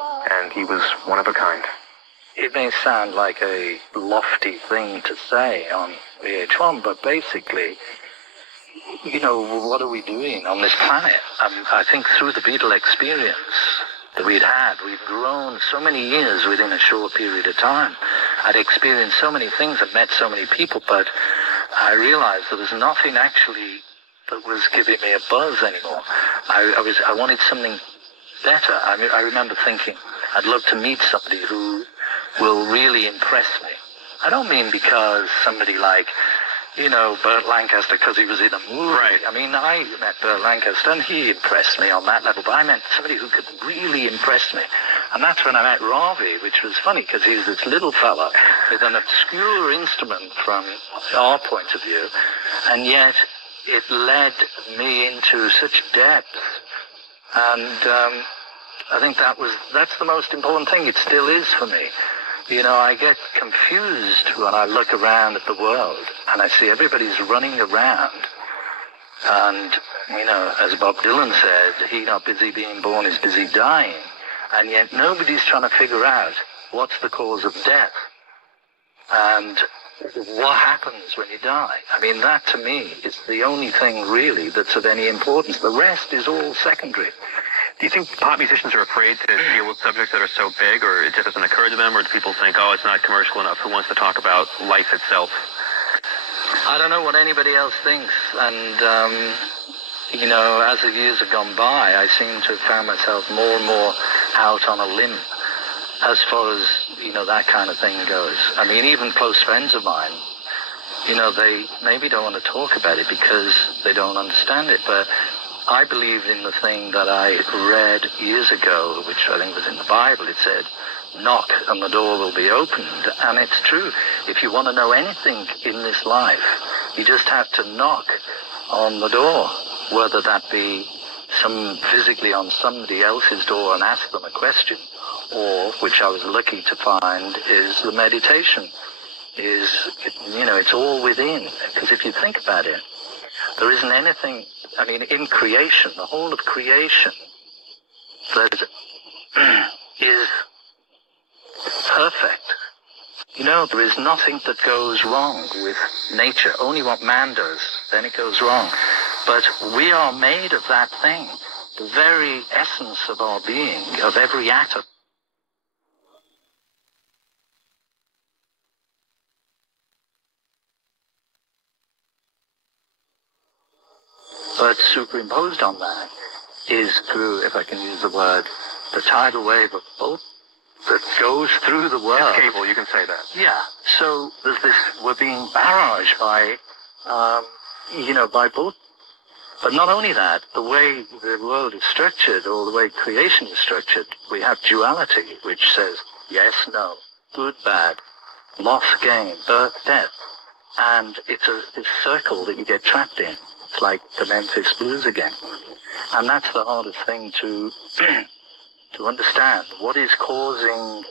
and he was one of a kind. It may sound like a lofty thing to say on VH1, but basically, you know, what are we doing on this planet? I think through the Beatle experience that we'd grown so many years within a short period of time. I'd experienced so many things and met so many people, but I realized there was nothing actually that was giving me a buzz anymore. I wanted something better. I remember thinking, I'd love to meet somebody who will really impress me. I don't mean because somebody like, you know, Burt Lancaster, because he was in a movie. Right. I mean, I met Burt Lancaster, and he impressed me on that level, but I meant somebody who could really impress me. And that's when I met Ravi, which was funny, because he was this little fella with an obscure instrument from our point of view, and yet it led me into such depth. And I think that's the most important thing. It still is for me. You know, I get confused when I look around at the world and I see everybody's running around. And, you know, as Bob Dylan said, he not busy being born is busy dying. And yet nobody's trying to figure out what's the cause of death and what happens when you die. I mean, that to me is the only thing really that's of any importance. The rest is all secondary. Do you think pop musicians are afraid to deal with subjects that are so big, or it just doesn't occur to them, or do people think, oh, it's not commercial enough, who wants to talk about life itself? I don't know what anybody else thinks, and, you know, as the years have gone by, I seem to have found myself more and more out on a limb as far as, you know, that kind of thing goes. I mean, even close friends of mine, you know, they maybe don't want to talk about it because they don't understand it, but I believed in the thing that I read years ago, which I think was in the Bible. It said, knock and the door will be opened. And it's true. If you want to know anything in this life, you just have to knock on the door, whether that be physically on somebody else's door and ask them a question, or, which I was lucky to find, is the meditation. You know, it's all within. Because if you think about it, there isn't anything, I mean, in creation, the whole of creation, that is perfect. You know, there is nothing that goes wrong with nature. Only what man does, then it goes wrong. But we are made of that thing, the very essence of our being, of every atom. But superimposed on that is through, if I can use the word, the tidal wave of both that goes through the world. It's cable, you can say that. Yeah. So there's this, we're being barraged by, you know, by both. But not only that, the way the world is structured, or the way creation is structured, we have duality, which says yes, no, good, bad, loss, gain, birth, death. And it's this circle that you get trapped in. It's like the Memphis Blues again. And that's the hardest thing to understand. What is causing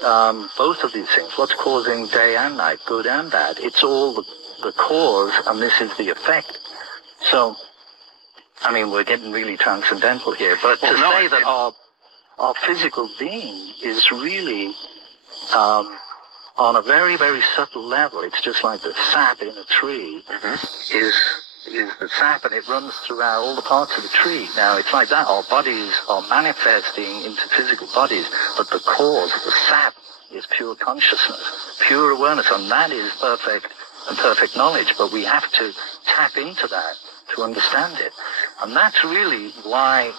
both of these things? What's causing day and night, good and bad? It's all the cause, and this is the effect. So, I mean, we're getting really transcendental here. But to say that our physical being is really on a very, very subtle level, it's just like the sap in a tree is the sap, and it runs throughout all the parts of the tree. Now, it's like that. Our bodies are manifesting into physical bodies, but the cause, the sap, is pure consciousness, pure awareness, and that is perfect knowledge. But we have to tap into that to understand it. And that's really why,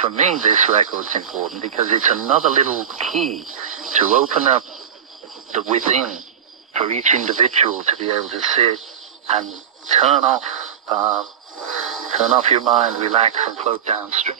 for me, this record's important, because it's another little key to open up the within for each individual to be able to sit and turn off your mind, relax, and float downstream.